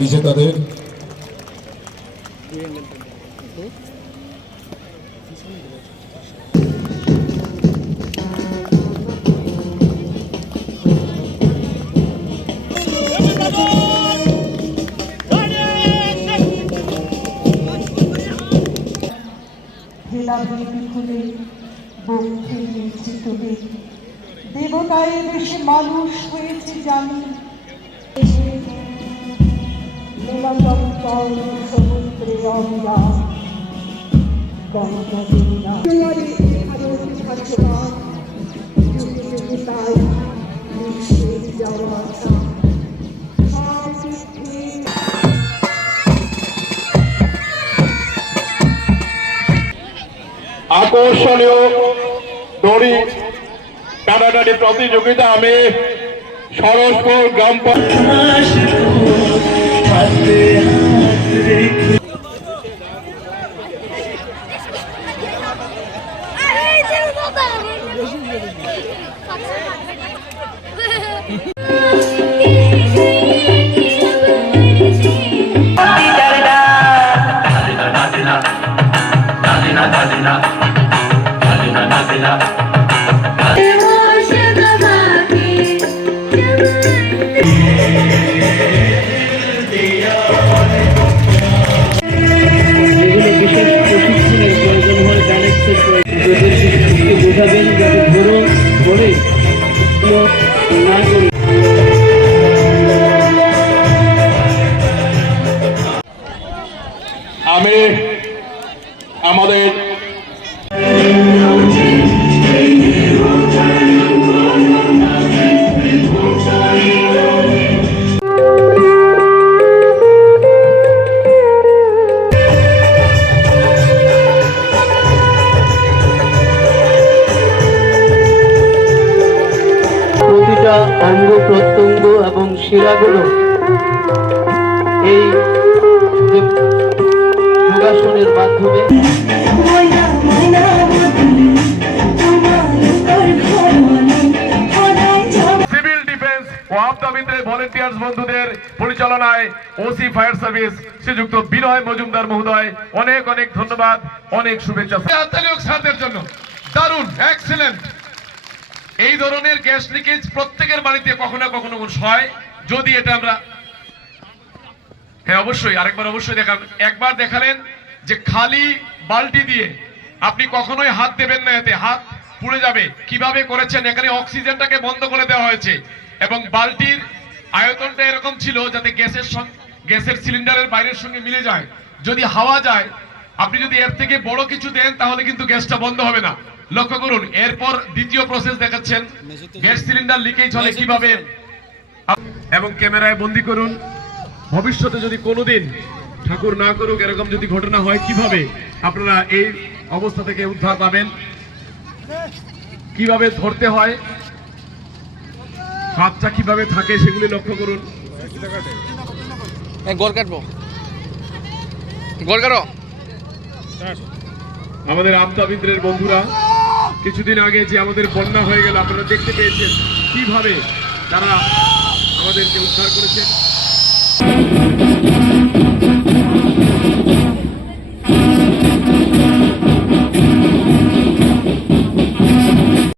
বিজেতাদের দেবতায় দেশে মানুষ হয়েছে জানি, নীলাচল সমুদ্রে অবিরা গঙ্গা যমুনা তাই যাওয়া আকর্ষণীয় দড়ি টানাটানি প্রতিযোগিতা আমি সরসপুর গ্রাম আমি আমাদের প্রতিটা অঙ্গ প্রত্যঙ্গ এবং শিরাগুলো এই যোগাসনের মাধ্যমে সিভিল ডিফেন্স ও আপদা বিদ্রোহী ভলেন্টিয়ার্স বন্ধুদের পরিচালনায় ওসি ফায়ার সার্ভিস শ্রীযুক্ত বিনয় মজুমদার মহোদয় অনেক অনেক ধন্যবাদ, অনেক শুভেচ্ছা স্যারদের জন্য। দারুণ, এক্সেলেন্ট। এই ধরনের গ্যাস লিকেজ প্রত্যেকের বাড়িতে কখনো কখনো হয়। যদি এটা আমরা হ্যাঁ অবশ্যই আরেকবার অবশ্যই দেখান। একবার দেখালেন যে খালি বালতি দিয়ে আপনি কখনোই হাত দেবেন না, এতে হাত পুড়ে যাবে। কিভাবে করেছেন, এখানে অক্সিজেনটাকে বন্ধ করে দেওয়া হয়েছে এবং বালতির আয়তনটা এরকম ছিল যাতে গ্যাসের সিলিন্ডারের বাইরের সঙ্গে মিলে যায়। যদি হাওয়া যায়, আপনি যদি এর থেকে বড় কিছু দেন তাহলে কিন্তু গ্যাসটা বন্ধ হবে না। লক্ষ্য করুন। এরপর দ্বিতীয় প্রসেস দেখাচ্ছেন, গ্যাস সিলিন্ডার লিকেজ হলে কিভাবে, এবং ক্যামেরায় বন্দী করুন। ভবিষ্যতে যদি কোনোদিন ঠাকুর না করুক এরকম যদি ঘটনা হয়, কিভাবে আপনারা এই অবস্থা থেকে উদ্ধার পাবেন, কিভাবে ধরতে হয়, হাতটা কিভাবে থাকে সেগুলি লক্ষ্য করুন। আমাদের আপদা বিদ্রোহের বন্ধুরা কিছুদিন আগে যে আমাদের বন্যা হয়ে গেল, আপনারা দেখতে পেয়েছেন কিভাবে তারা আমাদেরকে উদ্ধার করেছেন।